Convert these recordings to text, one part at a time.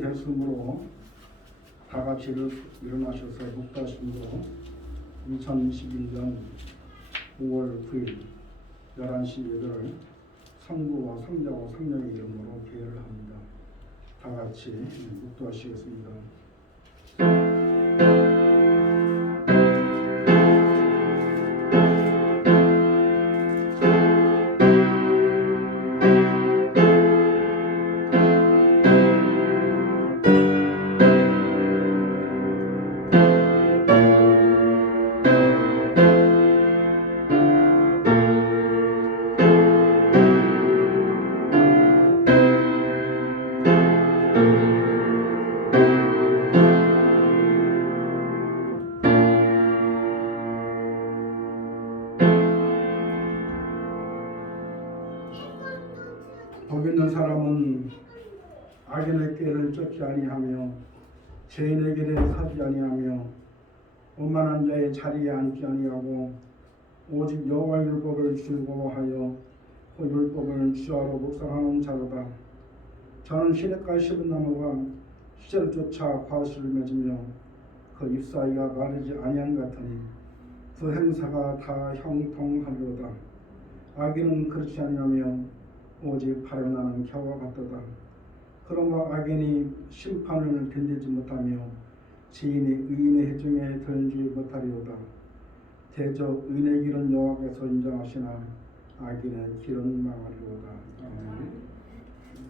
됐으므로 다 같이 일어나셔서 묵다심으로 2021년 5월 9일 11시 예배를 성부와 성자와 성령의 이름으로 기회를 합니다. 다 같이 묵도하시겠습니다. 복 있는 사람은 악인의 꾀를 쫓지 아니하며 죄인의 길에 서지 아니하며 오만한 자의 자리에 앉지 아니하고 오직 여호와의 율법을 즐거워하여 그 율법을 주야로 묵상하는 자로다. 저는 시냇가에 심은 나무가 시절을 쫓아 과실을 맺으며 그 잎사귀가 마르지 아니한 것 같으니 그 행사가 다 형통하리로다. 악인은 그렇지 아니하며 오직 발현하는 겨와 같도다. 그러므로 악인이 심판을 견디지 못하며 지인이 의인의 해중에 들지 못하리로다. 대저 의인의 길은 여호와께서 인정하시나 악인의 길은 망하리로다.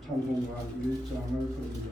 찬송가 1장을 부릅니다.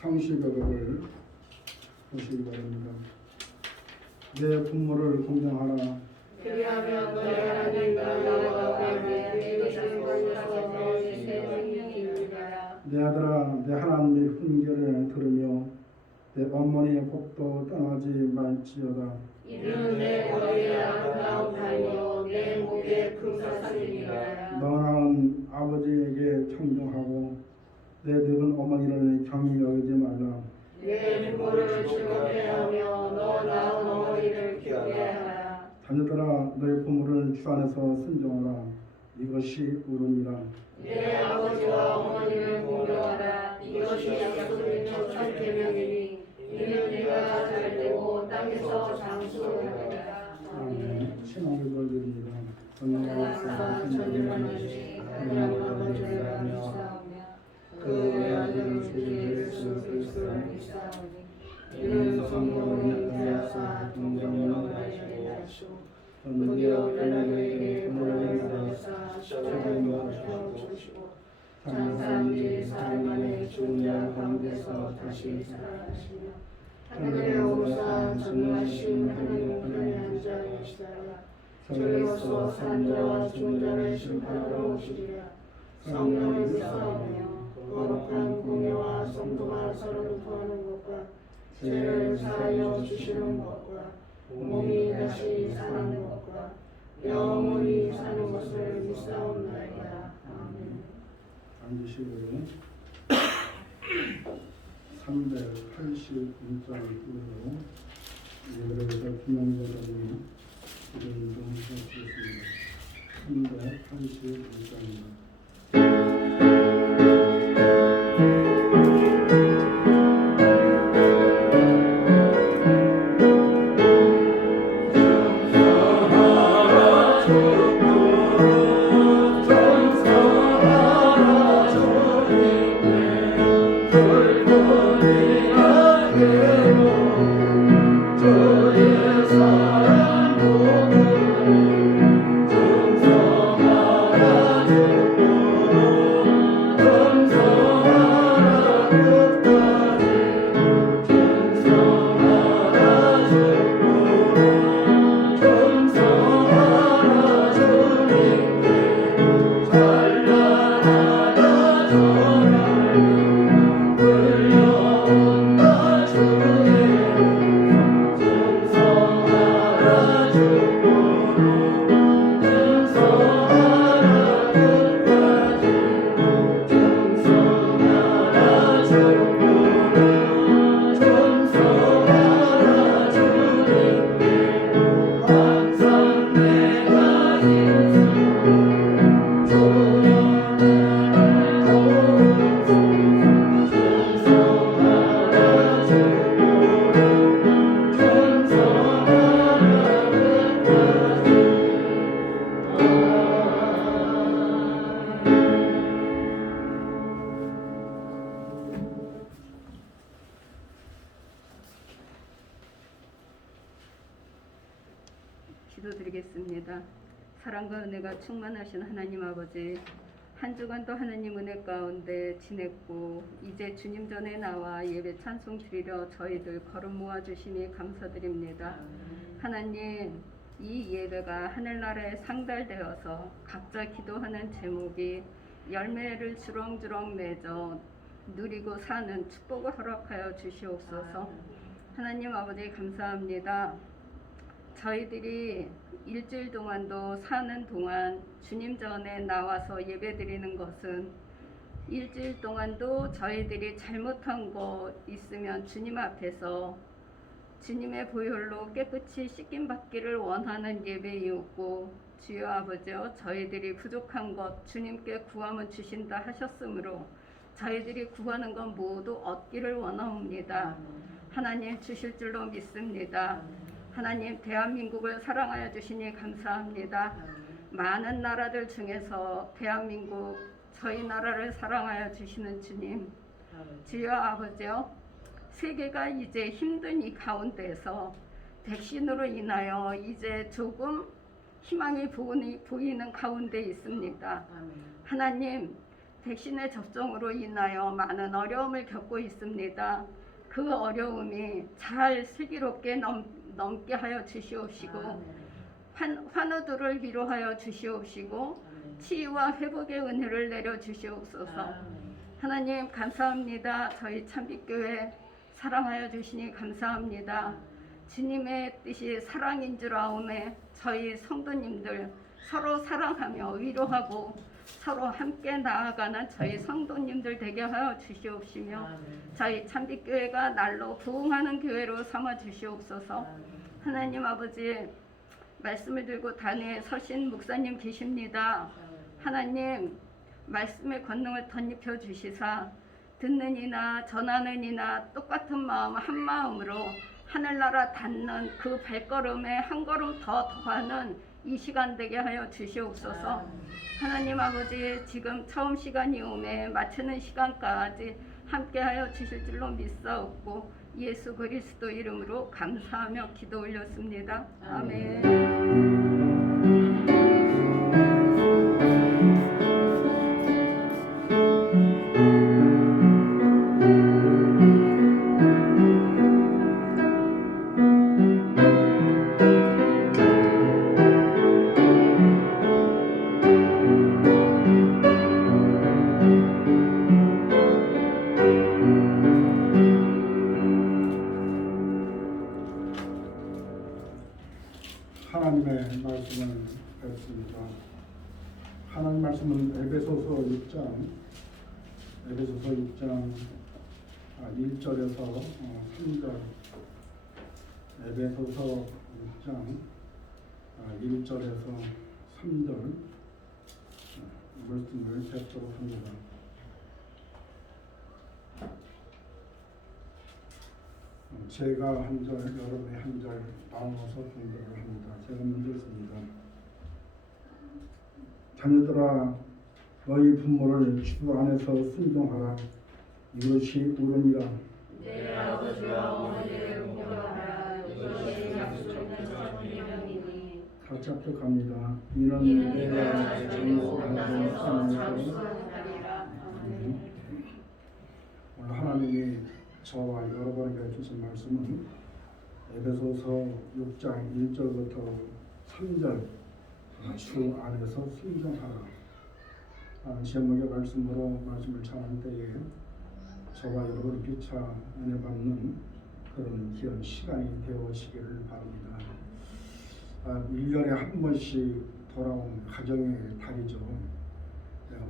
상시교독을 보시기 바랍니다. 내 분모를 공경하라. 그리하면 너의 하나님과 여호와께 이르신 곳에서 너의 새 생명이 이르리라. 내 아들아, 내 하나님의 훈계를 들으며 내 어머니의 복도 떠나지 말지어다. 이는 내 머리에 아름다운 달이요 내 목에 금사슬이니라. 너는 아버지에게 청종하고 내 늙은 어머니를 경히 여기지 말라. 내 부모를 즐겁게 하며 너 낳은 어머니를 기쁘게 하라. 자녀들아, 너희 부모를 주 안에서 순종하라. 이것이 옳으니라. 내 아버지와 어머니를 공경하라. 이것이 약속 있는 첫 계명이니 이는 네가 잘되고 땅에서 장수하리라. 아멘. 신앙을 드립니다. 전능하사 전능한 주시 하나님 아버지를 감사하며 그 외아들 주의 예수 그리스도를 믿사오니 이는 성령을 인하여서 동정을 하시게 하시고 드디어 별나에게 물을 행사하사 십자가에 태워주시고 장사한 지 사흘 만에 죽은 자 가운데서 다시 살아나시며 하늘에 오르사 전능하신 하나님 편에 앉아 계시다가 저리로서 산 자와 죽은 자를 심판하러 오시리라. 성령을 믿사오며 거룩한 공예와 성도가 서로 구하는 것과 죄를 사하여 주시는 것과 몸이 다시 사는 것과 영원히 사는 것을 믿사옵나이다. 아멘. 앉으시고요. 382장을 꾸고 예배에서 김영자님이 기도를 좀 해주셨습니다. 382장입니다. 사랑 기도드리겠습니다. 사랑과 은혜가 충만하신 하나님 아버지, 한 주간도 하나님 은혜 가운데 지냈고 이제 주님 전에 나와 예배 찬송 드리려 저희들 걸음 모아 주시니 감사드립니다. 하나님, 이 예배가 하늘나라에 상달되어서 각자 기도하는 제목이 열매를 주렁주렁 맺어 누리고 사는 축복을 허락하여 주시옵소서. 하나님 아버지 감사합니다. 저희들이 일주일 동안도 사는 동안 주님 전에 나와서 예배드리는 것은 일주일 동안도 저희들이 잘못한 것 있으면 주님 앞에서 주님의 보혈로 깨끗이 씻김 받기를 원하는 예배이었고, 주여 아버지여, 저희들이 부족한 것 주님께 구하면 주신다 하셨으므로 저희들이 구하는 것 모두 얻기를 원하옵니다. 하나님 주실 줄로 믿습니다. 하나님, 대한민국을 사랑하여 주시니 감사합니다. 많은 나라들 중에서 대한민국 저희 나라를 사랑하여 주시는 주님, 주여 아버지여, 세계가 이제 힘든 이 가운데서 백신으로 인하여 이제 조금 희망이 보이는 가운데 있습니다. 하나님, 백신의 접종으로 인하여 많은 어려움을 겪고 있습니다. 그 어려움이 잘 슬기롭게 넘게 하여 주시옵시고, 환우들을 위로하여 주시옵시고, 치유와 회복의 은혜를 내려 주시옵소서. 하나님 감사합니다. 저희 참빛교회 사랑하여 주시니 감사합니다. 주님의 뜻이 사랑인 줄 아오매 저희 성도님들 서로 사랑하며 위로하고 서로 함께 나아가는 저희 성도님들 되게 하여 주시옵시며, 저희 참빛교회가 날로 부흥하는 교회로 삼아 주시옵소서. 하나님 아버지, 말씀을 들고 단에 서신 목사님 계십니다. 하나님, 말씀의 권능을 덧입혀 주시사 듣는 이나 전하는 이나 똑같은 마음 한 마음으로 하늘나라 닿는 그 발걸음에 한 걸음 더 더하는 이 시간 되게 하여 주시옵소서. 하나님 아버지, 지금 처음 시간이 오매 마치는 시간까지 함께하여 주실 줄로 믿사옵고 예수 그리스도 이름으로 감사하며 기도 올렸습니다. 아멘. 하나님의 말씀을 뵙습니다. 하나님 말씀은 에베소서 6장 1절에서 3절, 에베소서 6장 1절에서 3절 말씀을 뵙도록 합니다. 제가 한 절, 여러분이 한 절 나누어서 공부를 합니다. 제가 먼저 읽습니다. 자녀들아, 너희 부모를 주 안에서 순종하라. 이것이 옳으니라. 내 아버지와 어머니를 공경하라. 이것이 약속된 선명이니. 같이 합독합니다. 이는 내가 정수하면서 장수하리라. 오늘 하나님이 저와 여러분에게 주신 말씀은 에베소서 6장 1절부터 3절, 주 안에서 순종하라 제목의 말씀으로 말씀을 전할 때에 저와 여러분이 피차 은혜 받는 그런 귀한 시간이 되어지기를 바랍니다. 1년에 한 번씩 돌아온 가정의 달이죠.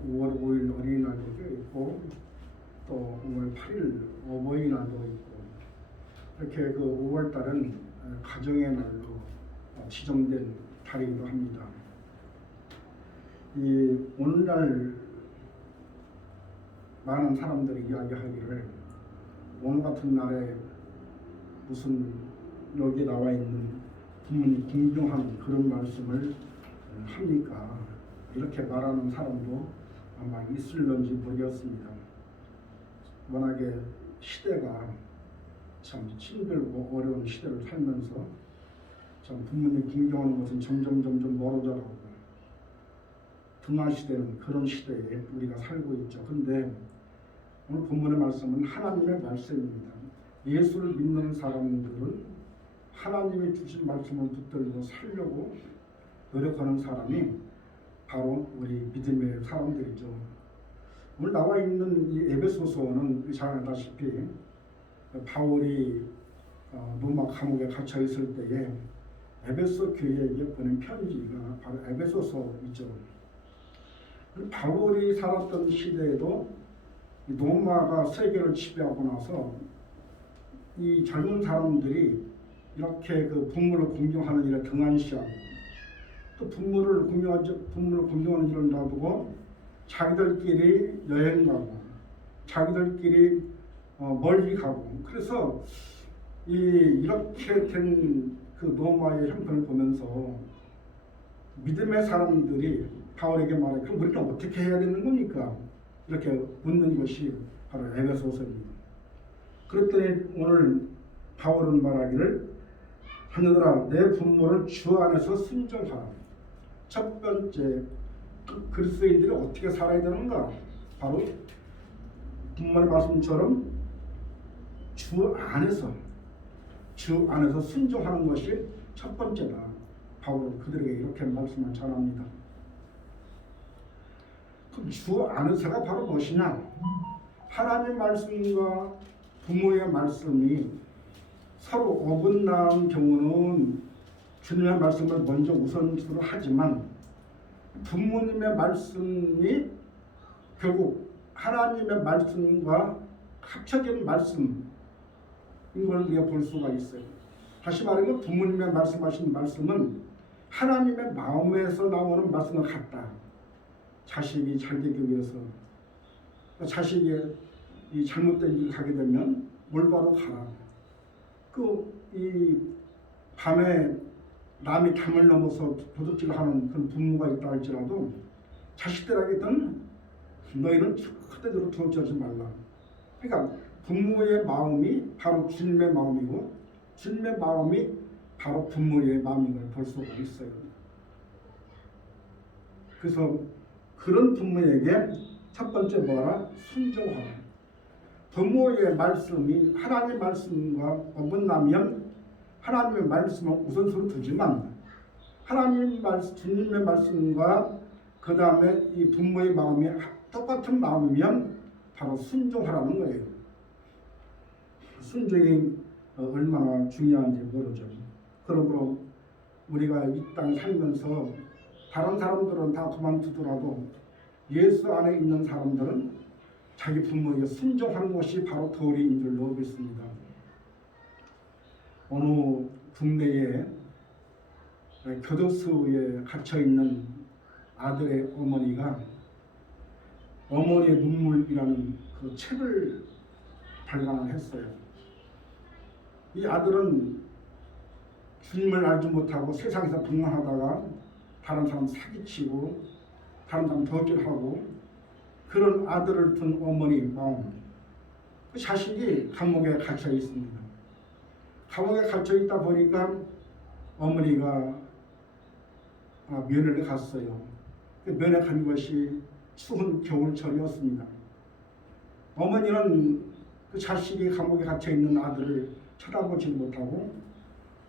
5월 5일 어린이날도 껴있고 또 5월 8일 어버이날도 있고, 이렇게 그 5월달은 가정의 날로 지정된 달이기도 합니다. 이 오늘날 많은 사람들이 이야기하기를 오늘 같은 날에 무슨 여기 나와 있는 부모님 존경하는 그런 말씀을 합니까? 이렇게 말하는 사람도 아마 있을런지 모르겠습니다. 워낙에 시대가 참 힘들고 어려운 시대를 살면서 참 부모님 공경하는 것은 점점 멀어져가고 등한시대는 그런 시대에 우리가 살고 있죠. 근데 오늘 본문의 말씀은 하나님의 말씀입니다. 예수를 믿는 사람들은 하나님이 주신 말씀을 붙들고 살려고 노력하는 사람이 바로 우리 믿음의 사람들이죠. 오늘 나와 있는 이 에베소서는 잘 알다시피 바울이 로마 감옥에 갇혀 있을 때에 에베소 교회에게 보낸 편지가 바로 에베소서이죠. 바울이 살았던 시대에도 로마가 세계를 지배하고 나서 이 젊은 사람들이 이렇게 그 분물을 공경하는 일에 등한시하고 또 분물을 공경하는 일을 놔두고 자기들끼리 여행 가고 자기들끼리 멀리 가고 그래서 이렇게 된 그 로마의 형편을 보면서 믿음의 사람들이 바울에게 말해 그럼 우리는 어떻게 해야 되는 겁니까? 이렇게 묻는 것이 바로 에베소서입니다. 그랬더니 오늘 바울은 말하기를 하느더라 내 분모를 주 안에서 순종하라. 첫 번째 그리스도인들이 어떻게 살아야 되는가? 바로 본문의 말씀처럼 주 안에서 순종하는 것이 첫 번째다. 바울은 그들에게 이렇게 말씀을 전합니다. 그럼 주 안에서가 바로 무엇이냐? 하나님 말씀과 부모의 말씀이 서로 어긋나는 경우는 주님의 말씀을 먼저 우선순위로 하지만 부모님의 말씀이 결국 하나님의 말씀과 합쳐진 말씀인 걸 우리가 볼 수가 있어요. 다시 말하면 부모님의 말씀하신 말씀은 하나님의 마음에서 나오는 말씀과 같다. 자식이 잘 되기 위해서 자식이 이 잘못된 길을 가게 되면 올바로 가라. 이 밤에 남이 담을 넘어서 도둑질하는 그런 부모가 있다 할지라도 자식들에게는 너희는 헛되도록 도둑질하지 말라. 그러니까 부모의 마음이 바로 주님의 마음이고 주님의 마음이 바로 부모의 마음인 걸 볼 수가 있어요. 그래서 그런 부모에게 첫 번째 뭐라? 순종하라. 부모의 말씀이 하나님의 말씀과 어긋나면 하나님의 말씀을 우선순위로 두지만 주님의 말씀과 그 다음에 이 부모의 마음이 똑같은 마음이면 바로 순종하라는 거예요. 순종이 얼마나 중요한지 모르죠. 그러므로 우리가 이 땅 살면서 다른 사람들은 다 그만두더라도 예수 안에 있는 사람들은 자기 부모에게 순종하는 것이 바로 도리인 줄로 믿습니다. 어느 국내에 교도소에 갇혀있는 아들의 어머니가 어머니의 눈물이라는 그 책을 발간을 했어요. 이 아들은 주님을 알지 못하고 세상에서 방황하다가 다른 사람 사기치고 다른 사람 도둑질하고 그런 아들을 둔 어머니 마음, 그 자식이 감옥에 갇혀 있습니다. 감옥에 갇혀 있다 보니까 어머니가 면회를 갔어요. 면회 간 것이 추운 겨울철이었습니다. 어머니는 그 자식이 감옥에 갇혀 있는 아들을 쳐다보지 못하고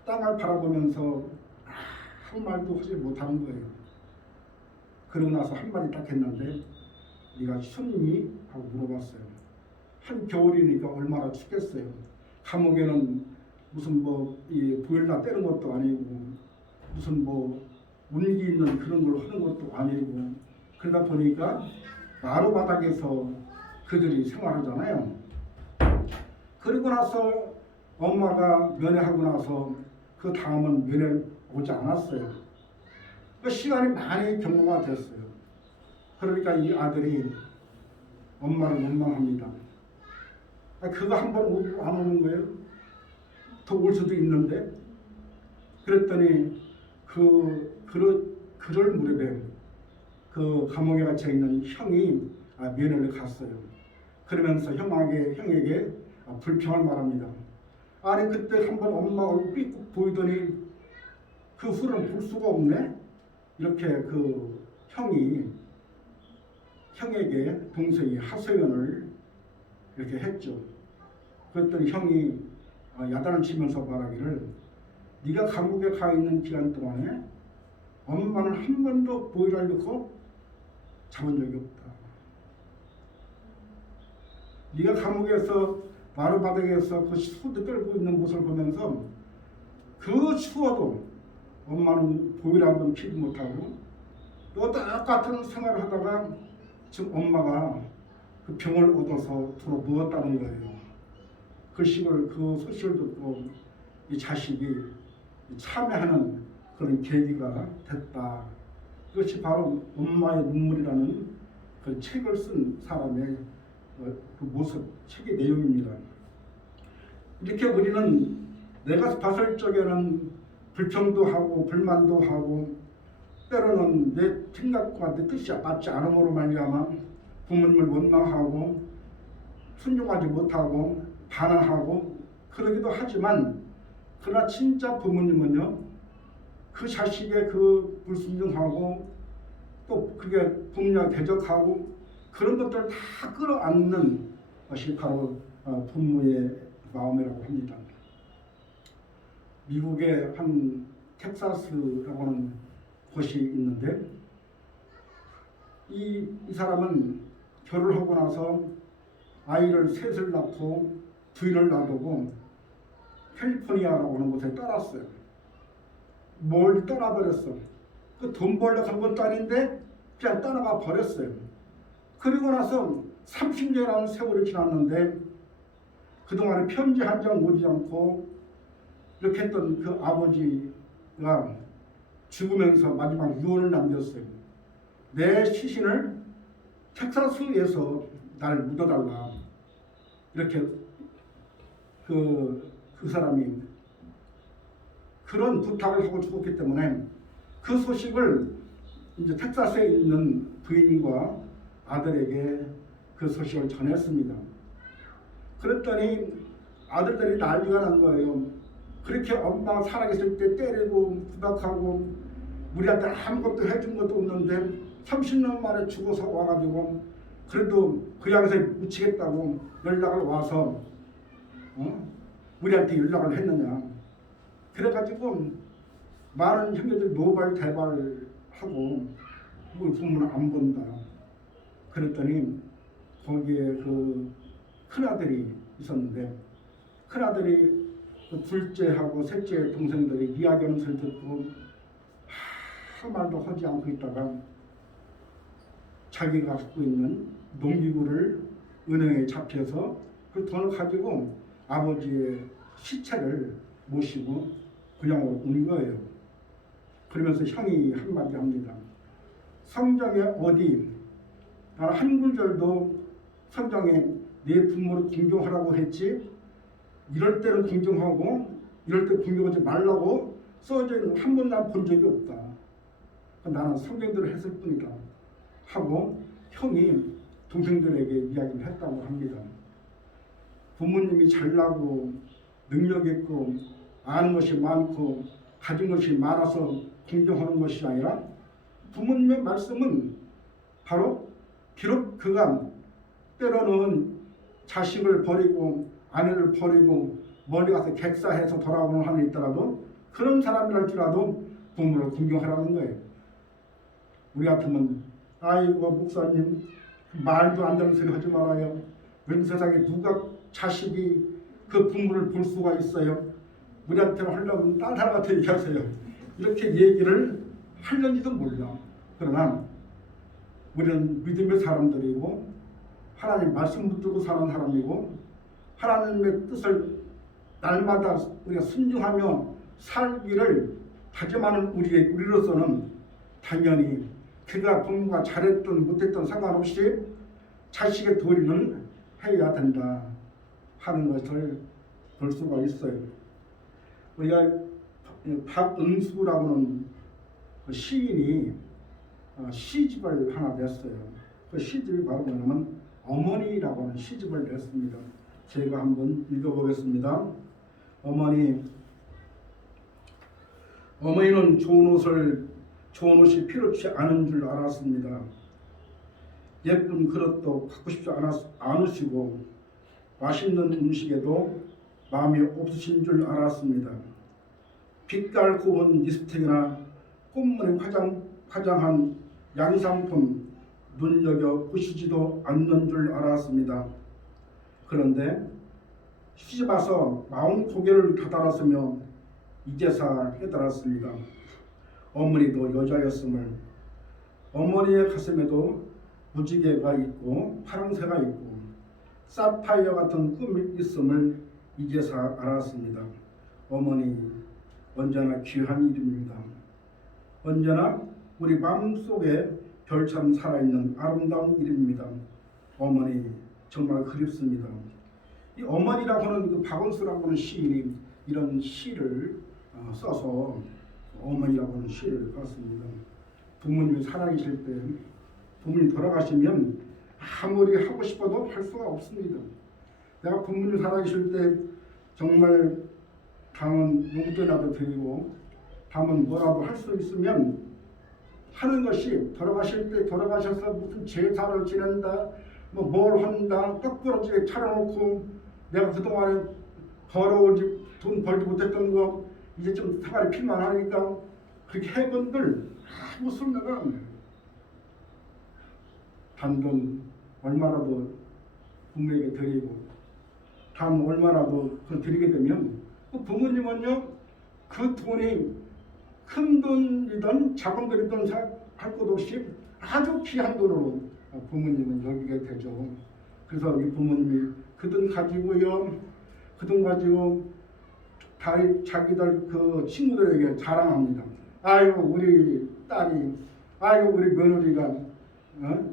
땅을 바라보면서 아무 말도 하지 못하는 거예요. 그러고 나서 한마디 딱 했는데 네가 춥니? 하고 물어봤어요. 한겨울이니까 얼마나 춥겠어요. 감옥에는 무슨 이 보일러 떼는 것도 아니고 무슨 운기 있는 그런 걸 하는 것도 아니고 그러다 보니까 마루 바닥에서 그들이 생활하잖아요. 그리고 나서 엄마가 면회하고 나서 그 다음은 면회 오지 않았어요. 그 시간이 많이 경과가 됐어요. 그러니까 이 아들이 엄마를 원망합니다. 그거 한 번 안 오는 거예요? 더 올 수도 있는데. 그랬더니 그럴 무렵에 그 감옥에 갇혀 있는 형이 면회를 갔어요. 그러면서 형에게 불평을 말합니다. 아니 그때 한번 엄마 얼굴 삐끗 보이더니 그 후는 볼 수가 없네. 이렇게 그 형에게 동생이 하소연을 이렇게 했죠. 그랬더니 형이 야단을 치면서 말하기를, 네가 감옥에 가 있는 기간 동안에 엄마는 한 번도 보이를 넣고 잡은 적이 없다. 네가 감옥에서 마루바닥에서 그 수도 떨고 있는 모습을 보면서 그 추워도 엄마는 보이를 한 번 피도 못하고 또 똑같은 생활을 하다가 지금 엄마가 그 병을 얻어서 들어 누웠다는 거예요. 그 소식을 듣고 이 자식이 참회하는 그런 계기가 됐다. 그것이 바로 엄마의 눈물이라는 그 책을 쓴 사람의 그 모습, 책의 내용입니다. 이렇게 우리는 내가 봤을 적에는 불평도 하고 불만도 하고 때로는 내 생각과 내 뜻이 맞지 않음으로 말미암아 부모님을 원망하고 순종하지 못하고 반항하고 그러기도 하지만, 그러나 진짜 부모님은요, 그 자식의 그 불순종하고 또 그게 부모님을 대적하고 그런 것들을 다 끌어안는 것이 바로 부모의 마음이라고 합니다. 미국의 한 텍사스라고 하는 곳이 있는데 이 사람은 결혼을 하고 나서 아이를 셋을 낳고 부인을 놔두고 캘리포니아라고 하는 곳에 떠났어요. 멀리 떠나버렸어. 그 돈 벌려고 한 것도 아닌데 그냥 떠나가 버렸어요. 그리고 나서 30년이라는 세월이 지났는데 그동안에 편지 한 장 오지 않고 이렇게 했던 그 아버지가 죽으면서 마지막 유언을 남겼어요. 내 시신을 텍사스에서 날 묻어달라. 이렇게 그 사람이 그런 부탁을 하고 죽었기 때문에 그 소식을 이제 텍사스에 있는 부인과 아들에게 그 소식을 전했습니다. 그랬더니 아들들이 난리가 난 거예요. 그렇게 엄마가 살아계실 때 때리고 구박하고 우리한테 아무것도 해준 것도 없는데 30년 만에 죽어서 와가지고 그래도 그 양에서 묻히겠다고 연락을 와서 우리한테 연락을 했느냐. 그래가지고 많은 형제들 노발대발하고 우리 부모는 안 본다. 그랬더니 거기에 그 큰아들이 있었는데 큰아들이 그 둘째하고 셋째 동생들이 이야기하는 소리 듣고 아무 말도 하지 않고 있다가 자기가 갖고 있는 농기구를 은행에 잡혀서 그 돈을 가지고 아버지의 시체를 모시고 그냥으로 온 거예요. 그러면서 형이 한마디 합니다. 성경에 어디 나는 한 구절도 성경에 내 부모를 존경하라고 했지 이럴 때는 존경하고 이럴 때 존경하지 말라고 써져 있는 거 한 번도 난 본 적이 없다. 나는 성경대로 했을 뿐이다 하고 형이 동생들에게 이야기를 했다고 합니다. 부모님이 잘나고 능력 있고 아는 것이 많고 가진 것이 많아서 존경하는 것이 아니라 부모님의 말씀은 바로 비록 그가 때로는 자식을 버리고 아내를 버리고 멀리 가서 객사해서 돌아오는 한이 있더라도 그런 사람이랄지라도 부모를 존경하라는 거예요. 우리 같으면 아이고 목사님 말도 안 되는 소리 하지 말아요. 웬 세상에 누가 자식이 그 부모를 볼 수가 있어요. 우리한테는 하려면 딴 사람한테 얘기하세요. 이렇게 얘기를 하는지도 몰라. 그러나 우리는 믿음의 사람들이고 하나님 말씀 붙들고 사는 사람이고 하나님의 뜻을 날마다 우리가 순종하며 살기를 다짐하는 우리로서는 당연히 그가 부모가 잘했든 못했든 상관없이 자식의 도리는 해야 된다 하는 것을 볼 수가 있어요. 우리가 박은수라고는 그 시인이 시집을 하나 냈어요. 그 시집이 바로 뭐냐면 어머니라고 하는 시집을 냈습니다. 제가 한번 읽어보겠습니다. 어머니, 어머니는 좋은 옷이 필요치 않은 줄 알았습니다. 예쁜 그릇도 갖고 싶지 않으시고 맛있는 음식에도 마음이 없으신 줄 알았습니다. 빛깔 고운 립스틱이나 꽃무늬 화장한 양상품 눈여겨보시지도 않는 줄 알았습니다. 그런데 시집 와서 마음 고개를 다달았으며 이제서 깨달았습니다. 어머니도 여자였음을, 어머니의 가슴에도 무지개가 있고 파랑새가 있고 사파이어 같은 꿈이 있음을 이제서 알았습니다. 어머니 언제나 귀한 일입니다. 언제나 우리 마음속에 별처럼 살아있는 아름다운 일입니다. 어머니 정말 그립습니다. 이 어머니라고 하는 그 박원수라고 하는 시인이 이런 시를 써서 어머니라고 하는 시를 썼습니다. 부모님이 살아계실 때, 부모님이 돌아가시면 아무리 하고 싶어도 할 수가 없습니다. 내가 부모님 살아계실 때 정말 다음은 용돈이라도 드리고 다음은 뭐라도 할 수 있으면 하는 것이, 돌아가실 때 돌아가셔서 무슨 제사를 지낸다, 뭐 뭘 한다, 떡부러지게 차려놓고 내가 그동안에 돈 벌지 못했던 거 이제 좀 사과를 필만 하니까 그렇게 해본들 아무 소리가 안 나요. 단돈 얼마라도 부모에게 드리고 단 얼마라도 그걸 드리게 되면 그 부모님은요, 그 돈이 큰 돈이든 작은 돈이든 할 것 없이 아주 귀한 돈으로 부모님은 여기게 되죠. 그래서 이 부모님이 그 돈 가지고요, 그 돈 가지고 자기들 그 친구들에게 자랑합니다. 아이고 우리 딸이, 아이고 우리 며느리가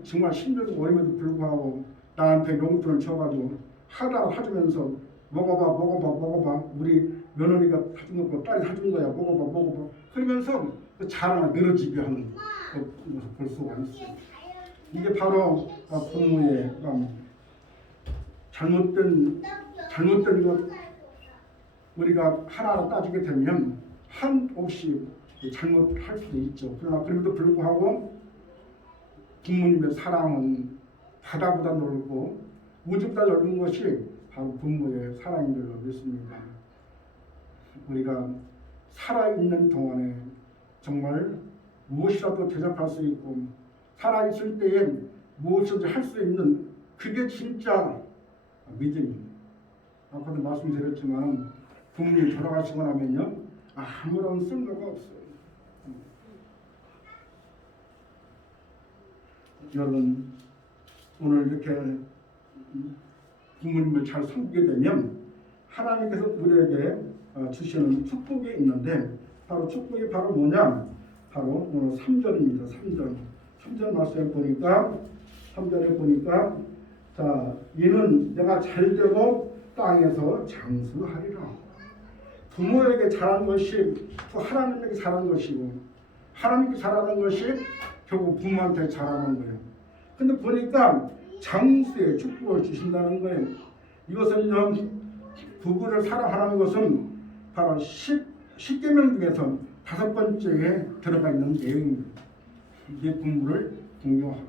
정말 힘들고 어림에도 불구하고 나한테 용돈을 줘가지고 하다가 사주면서 먹어봐 우리 며느리가 사준 거 딸이 사준 거야, 먹어봐 그러면서 그 자랑을 늘어지게 하는 것을 볼 수가 있어요. 이게 바로 부모의 잘못된 것, 우리가 하나하나 따지게 되면 한없이 잘못할 수도 있죠. 그러나 그럼에도 불구하고 부모님의 사랑은 바다보다 넓고 우주보다 넓은 것이 바로 부모의 사랑인 줄로 믿습니다. 우리가 살아있는 동안에 정말 무엇이라도 대접할 수 있고 살아있을 때에 무엇이든지 할 수 있는, 그게 진짜 믿음입니다. 아까도 말씀드렸지만 부모님이 돌아가시고 나면요 아무런 쓸모가 없어요. 여러분 오늘 이렇게 부모님을 잘 섬기게 되면 하나님께서 우리에게 주시는 축복이 있는데, 바로 축복이 바로 뭐냐? 바로 오늘 3절입니다. 3절 말씀에 보니까, 3절에 보니까 자, 이는 내가 잘되고 땅에서 장수하리라. 부모에게 잘한 것이 또 하나님에게 잘한 것이고, 하나님께 잘하는 것이 결국 부모한테 잘하는 거예요. 근데 보니까 장수의 축복을 주신다는 거예요. 이것은 부부를 사랑하는 것은 바로 10계명 중에서 5번째에 들어가 있는 내용입니다. 내 부모를 공경하라,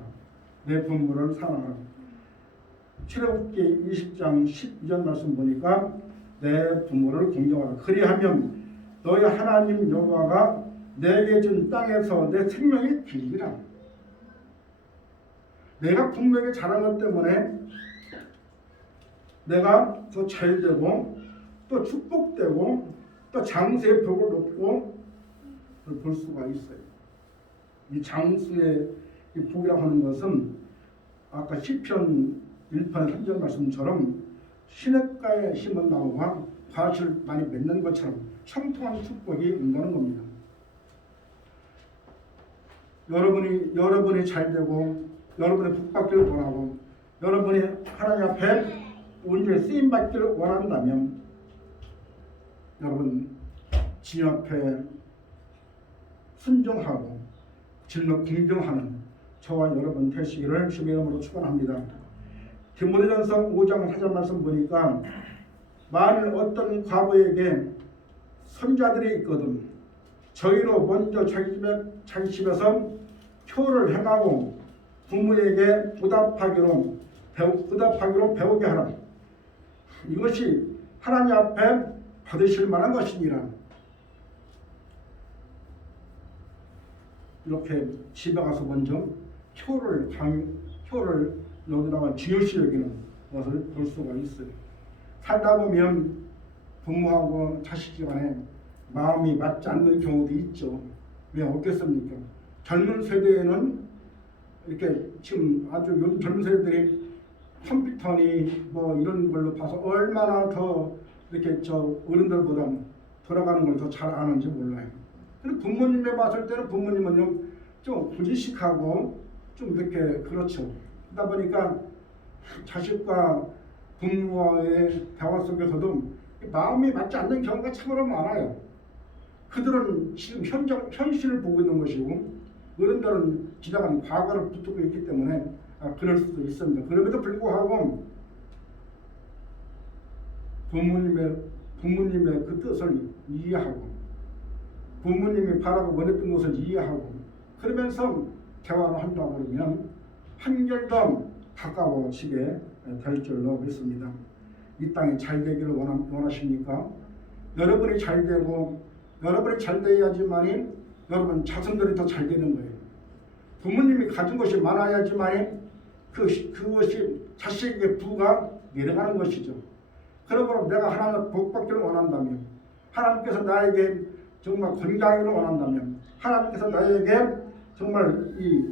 내 부모를 사랑하라. 출애굽기 20장 12절 말씀 보니까 내 부모를 공경하라. 그리하면 너희 하나님 여호와가 내게 준 땅에서 내 생명이 길리라. 내가 부모에게 잘한 것 때문에 내가 더 잘되고 또 축복되고 또 장수의 복을 얻고 볼 수가 있어요. 이 장수의 이 복이라고 하는 것은 아까 시편 1편 3절 말씀처럼 시냇가에 심은 나무가 밭을 많이 맺는 것처럼 청통한 축복이 온다는 겁니다. 여러분이 잘되고 여러분의 복받기를 원하고 여러분이 하나님 앞에 온전히 쓰임받기를 원한다면 여러분 주님 앞에 순종하고 진로 긍정하는 저와 여러분 되시기를 주님의 이름으로 축원합니다. 디모데전서 5장 4절 말씀 보니까 만일 어떤 과부에게 손자들이 있거든 저희로 먼저 자기 집에서 효를 행하고 부모에게 보답하기로 배우게 하라. 이것이 하나님 앞에 받으실 만한 것이니라. 이렇게 집에 가서 먼저 효를 여기다가 중요시 여기는 것을 볼 수가 있어요. 살다 보면 부모하고 자식 간에 마음이 맞지 않는 경우도 있죠. 왜 없겠습니까? 젊은 세대에는 이렇게 지금 아주 요즘 젊은 세대들이 컴퓨터니 뭐 이런 걸로 봐서 얼마나 더 이렇게 저 어른들보다 돌아가는 걸 더 잘 아는지 몰라요. 근데 부모님에 봤을 때는 부모님은 좀 부지식하고 좀 이렇게 그렇죠. 그러다 보니까 자식과 부모와의 대화 속에서도 마음이 맞지 않는 경우가 참으로 많아요. 그들은 지금 현실을 보고 있는 것이고 어른들은 지나간 과거를 붙들고 있기 때문에 그럴 수도 있습니다. 그럼에도 불구하고 부모님의 그 뜻을 이해하고 부모님이 바라고 원했던 것을 이해하고 그러면서 대화를 한다고 그러면 한결 더 가까워지게 될 줄로 믿습니다. 이 땅이 잘 되기를 원하십니까? 여러분이 잘 되고 여러분이 잘 돼야지만이 여러분 자손들이 더 잘 되는 거예요. 부모님이 가진 것이 많아야지만이 그것이 자식에게 부가 내려가는 것이죠. 그러므로 내가 하나님의 복받기를 원한다면 하나님께서 나에게 정말 건강하기를 원한다면 하나님께서 나에게 정말 이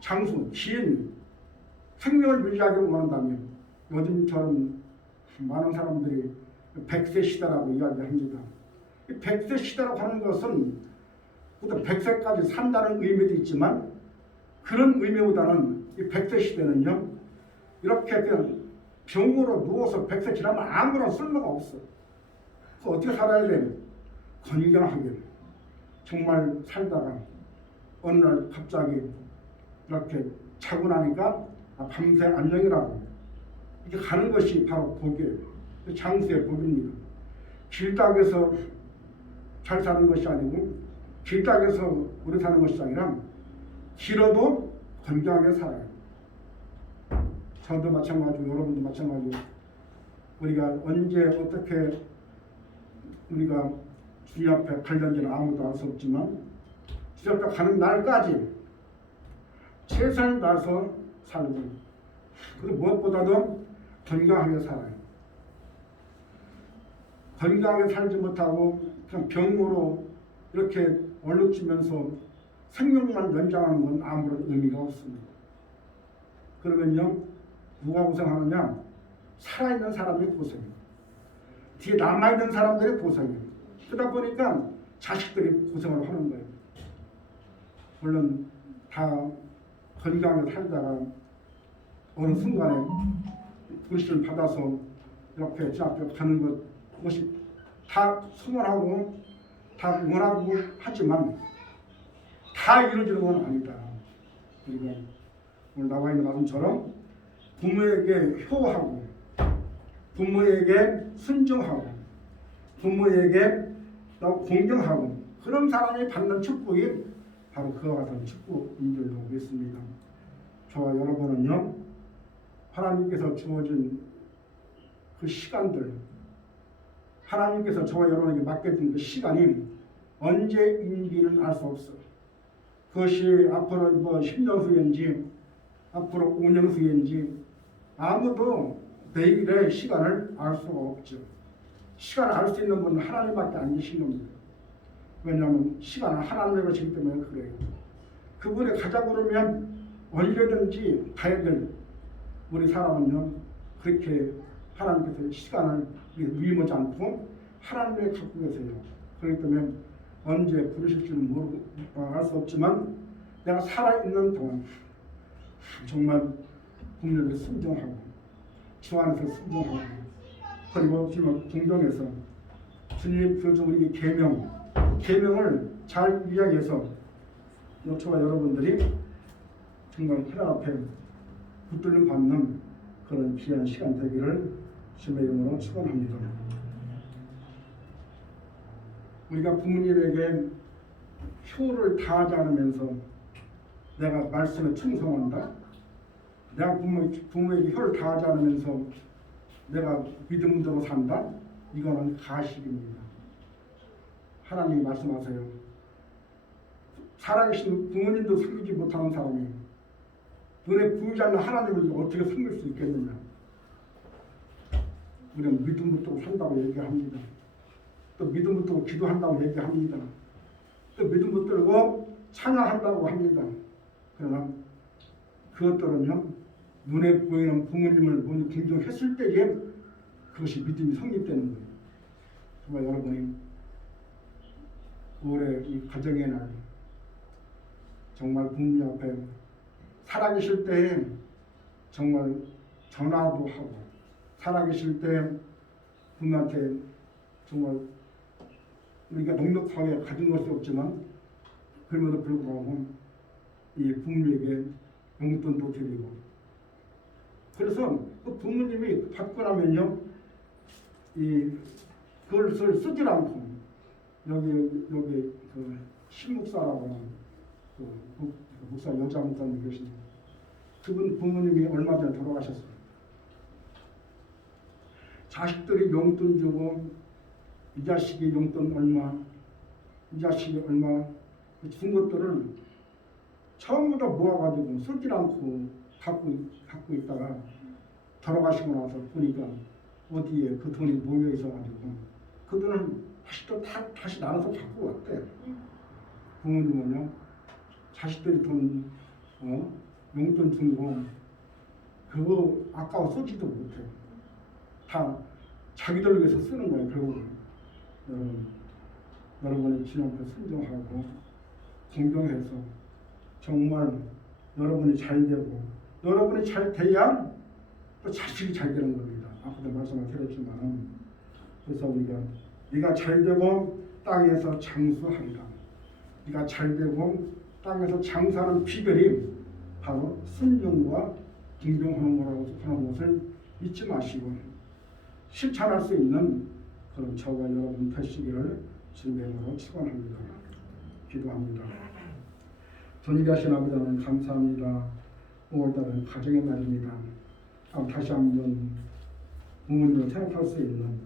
장수, 긴 생명을 유지하기를 원한다면 요즘처럼 많은 사람들이 100세 시대라고 이야기합니다. 100세 시대라고 하는 것은 100세까지 산다는 의미도 있지만 그런 의미보다는 이 100세 시대는요 이렇게 그냥 병으로 누워서 100세 지나면 아무런 쓸모가 없어. 어떻게 살아야 돼? 건강하게 정말 살다가 어느 날 갑자기 이렇게 자고 나니까 밤새 안녕이라고 이렇게 가는 것이 바로 복이에요. 장수의 복입니다. 길딱에서 잘 사는 것이 아니고 길딱에서 오래 사는 것이 아니라 길어도 건강하게 살아요. 저도 마찬가지고 여러분도 마찬가지고 우리가 언제 어떻게 우리가 주님 앞에 갈는지는 아무도 알 수 없지만 주님 앞에 가는 날까지 최선을 다해서 살고 그리고 무엇보다도 건강하게 살아요. 건강하게 살지 못하고 그냥 병으로 이렇게 얼룩지면서 생명만 연장하는 건 아무런 의미가 없습니다. 그러면요 누가 고생하느냐? 살아있는 사람이 고생해요. 뒤에 남아있는 사람들이 고생해요. 그러다 보니까 자식들이 고생을 하는 거예요. 물론 다 건강하게 살다가 어느 순간에 불신을 받아서 이렇게 진학교 가는 것이 다 소원하고 다 원하고 하지만 다 이루어지는 건 아니다. 그리고 오늘 나와 있는 말씀처럼 부모에게 효하고 부모에게 순종하고 부모에게 공경하고 그런 사람이 받는 축복이 바로 그와 같은 축복인 줄로 믿습니다. 저와 여러분은요 하나님께서 주어진 그 시간들 하나님께서 저와 여러분에게 맡겨진 그 시간이 언제인지는 알 수 없어. 그것이 앞으로 뭐 10년 후인지 앞으로 5년 후인지 아무도 내일의 시간을 알 수가 없죠. 시간을 알 수 있는 분은 하나님밖에 안 계신 겁니다. 왜냐하면 시간은 하나님의 것이기 때문에 그래요. 그분이 가자 그러면 언제든지 가야 될 우리 사람은요 그렇게 하나님께서 시간을 위임하지 않고 하나님의 갖고 계세요. 그렇기 때문에 언제 부르실 줄은 모르고 알 수 없지만 내가 살아있는 동안 정말 국민에게 순종하고 주 안에서 순종하고 그리고 지금 공동에서 주님 주신 우리 계명을 잘 이야기해서 저와 여러분들이 정말 하나님 앞에 붙들림 받는 그런 귀한 시간 되기를 주님의 이름으로 축원합니다. 우리가 부모님에게 효를 다하지 않으면서 내가 말씀에 충성한다. 내가 부모에게 효를 다하지 않으면서 내가 믿음대로 산다. 이거는 가식입니다. 하나님이 말씀하세요. 살아계신 부모님도 섬기지 못하는 사람이 눈에 보이지 않는 하나님을 어떻게 섬길 수 있겠느냐. 우리는 믿음으로 산다고 얘기합니다. 또 믿음으로 기도한다고 얘기합니다. 또 믿음으로 찬양한다고 합니다. 그러나 그것들은요, 눈에 보이는 부모님을 먼저 긍정했을 때에 그것이 믿음이 성립되는 거예요. 정말 여러분이 올해 이 가정의 날 정말 부모님 앞에 살아계실 때 정말 전화도 하고 살아계실 때 부모한테 정말 우리가 넉넉하게 가진 것이 없지만 그럼에도 불구하고 이 부모님에게 용돈도 드리고 그래서 그 부모님이 받고 나면요 이 그것을 쓰질 않고 여기 그 신목사라고 하는 그 목사 여자 목사님 계십니다. 그분 부모님이 얼마 전에 돌아가셨어요. 자식들이 용돈 주고 이 자식이 용돈 얼마, 이 자식이 얼마 준 것들을 전부 다 모아가지고 쓰질 않고 갖고 있다가 돌아가시고 나서 보니까 어디에 그 돈이 모여 있어가지고 그 돈을 다시 나눠서 갖고 왔대. 부모님은요 자식들이 돈 용돈 준 거 그거 아까워 쓰지도 못해. 다 자기들 위해서 쓰는 거예요. 결국 여러분의 주님 앞에 순종하고 존경해서 정말 여러분이 잘 되고 여러분이 잘 돼야 또 자식이 잘 되는 겁니다. 아까도 말씀을 드렸지만 그래서 우리가 네가 잘 되고 땅에서 장수하리라. 네가 잘 되고 땅에서 장수하는 비결이 바로 순종과 존경하는 거라고 하는 것을 잊지 마시고 실천할 수 있는 그런 저와 여러분 되시기를 주님의 이름으로 축원합니다. 기도합니다. 존귀하신 아버지 하나님 감사합니다. 5월달은 가정의 날입니다. 다시 한번 부모님을 생각할 수 있는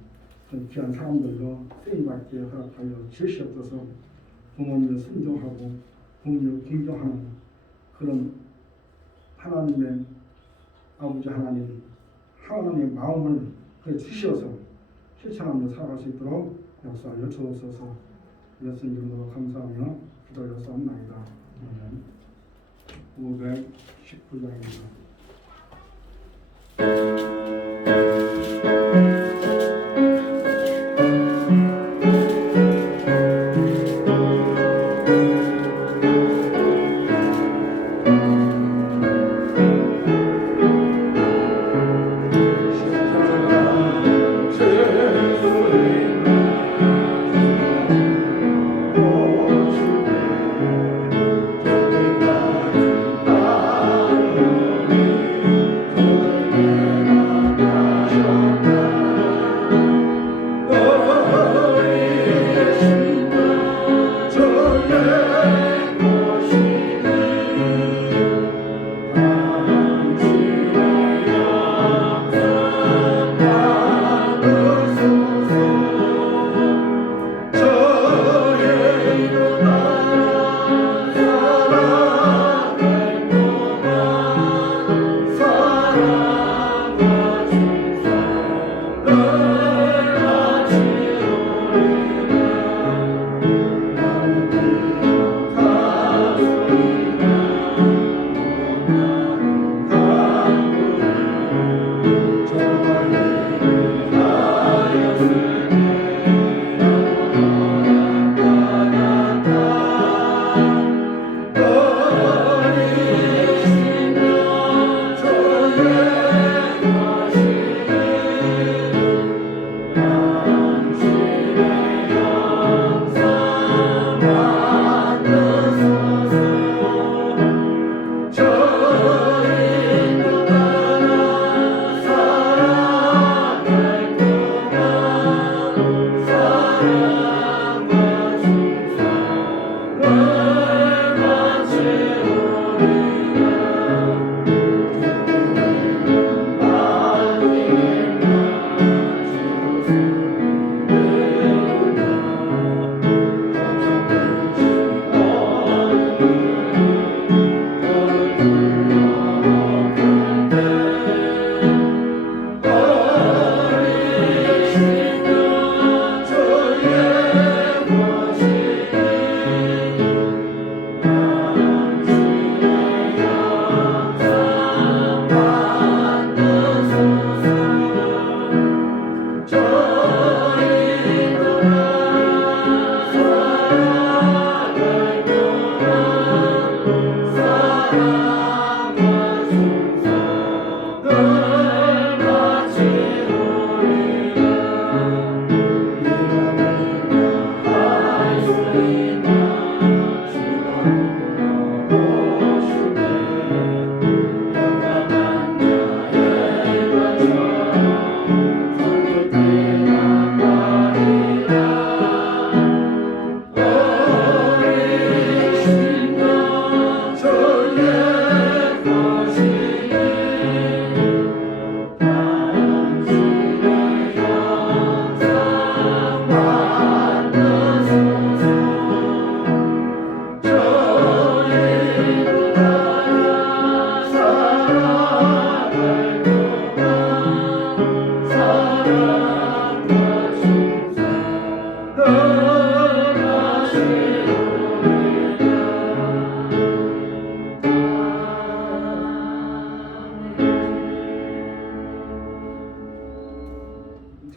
그런 귀한 사람들로 쓰임받게 허락하여 주시옵소서. 부모님을 순종하고 부모님을 공경하는 그런 하나님의 아버지 하나님의 마음을 주시어서 실천하며 살아갈 수 있도록 역사하여 주옵소서. 예수님 이름으로 감사하며 기도하였사옵나이다. 519장입니다. 주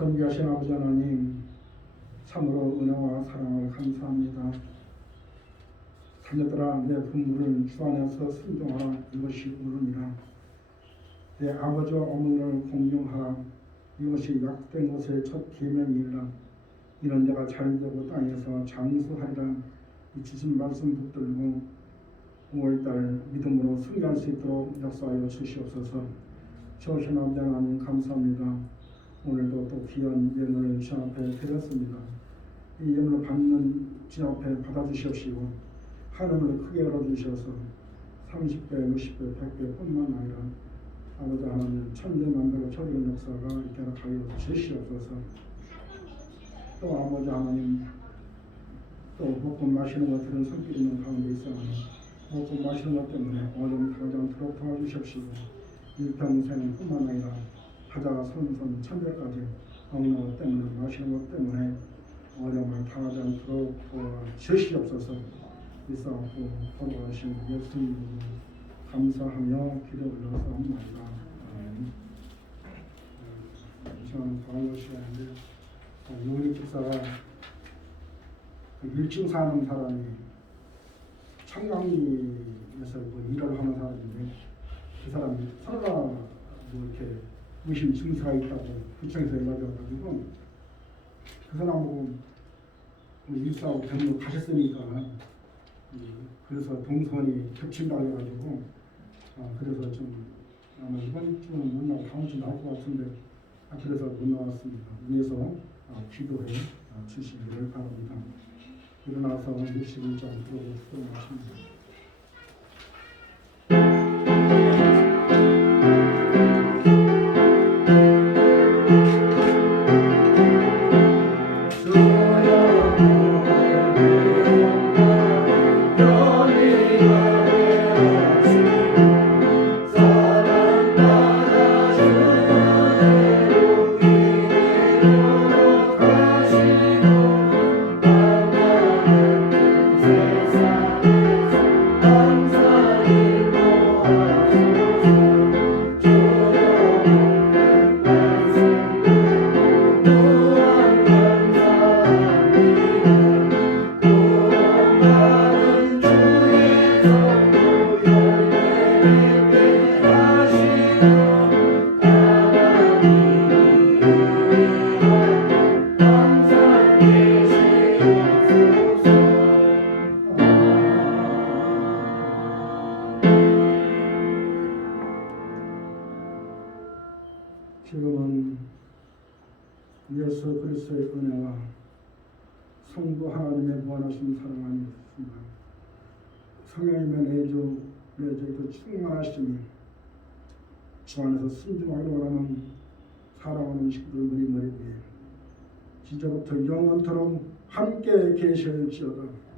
존귀하신 아버지 하나님, 참으로 은혜와 사랑을 감사합니다. 자녀들아, 내 부모를 주 안에서 순종하라. 이것이 옳으니라. 내 아버지와 어머니를 공경하라. 이것이 약속된 것의 첫 계명이라. 이런 자가 잘되고 땅에서 장수하리라. 이 주신 말씀 붙들고 5월달 믿음으로 승리할 수 있도록 역사하여 주시옵소서. 주오신 아버지 하나님 감사합니다. 오늘도 또 귀한 예물을 주 앞에 드렸습니다. 이 예물을 받는 주 앞에 받아주시옵시고 하늘을 크게 열어주셔서 30배, 60배, 100배 뿐만 아니라 아버지 하나님 천대만배로 저리는 역사가 있도록 하여 주시옵소서. 또 아버지 하나님, 또 먹고 마시는 것들은 성격 있는 가운데 있어하니 먹고 마시는 것 때문에 어려움 당하지 않도록 도와주십시오. 일평생 뿐만 아니라 하자 선선 천대까지 먹는 것 때문에 마시는 것 때문에 어려움을 당하지 않도록 도와주시옵소서. 있사옵고 걸어가신 예수님 감사하며 기도 올려서옵나이다. 아멘. 저는 과거 시간인데 요리 집사가 그 1층 사는 사람이 청강리에서 일을 하는 사람인데 그 사람이 서로가 뭐 이렇게 의심 증세가 있다고 구청에서 연락이 와가지고 그 사람하고 일사하고 병으로 가셨으니까 그래서 동선이 겹친다고 해가지고 그래서 좀 아마 이번 주는 못 나고 다음 주 나올 것 같은데 그래서 못 나왔습니다. 위에서 기도해 주시기를 바랍니다. 일어나서 61장 들어보고 수고하십니다. 지금은 예수 그리스도의 은혜와 성부 하나님의 무한하신 사랑 안에 있습니다. 성령님의 내주에도 충만하시니 주 안에서 순종하기를 원하는 사랑하는 식구들 머리 위에 이제부터 영원토록 함께 계실지어다.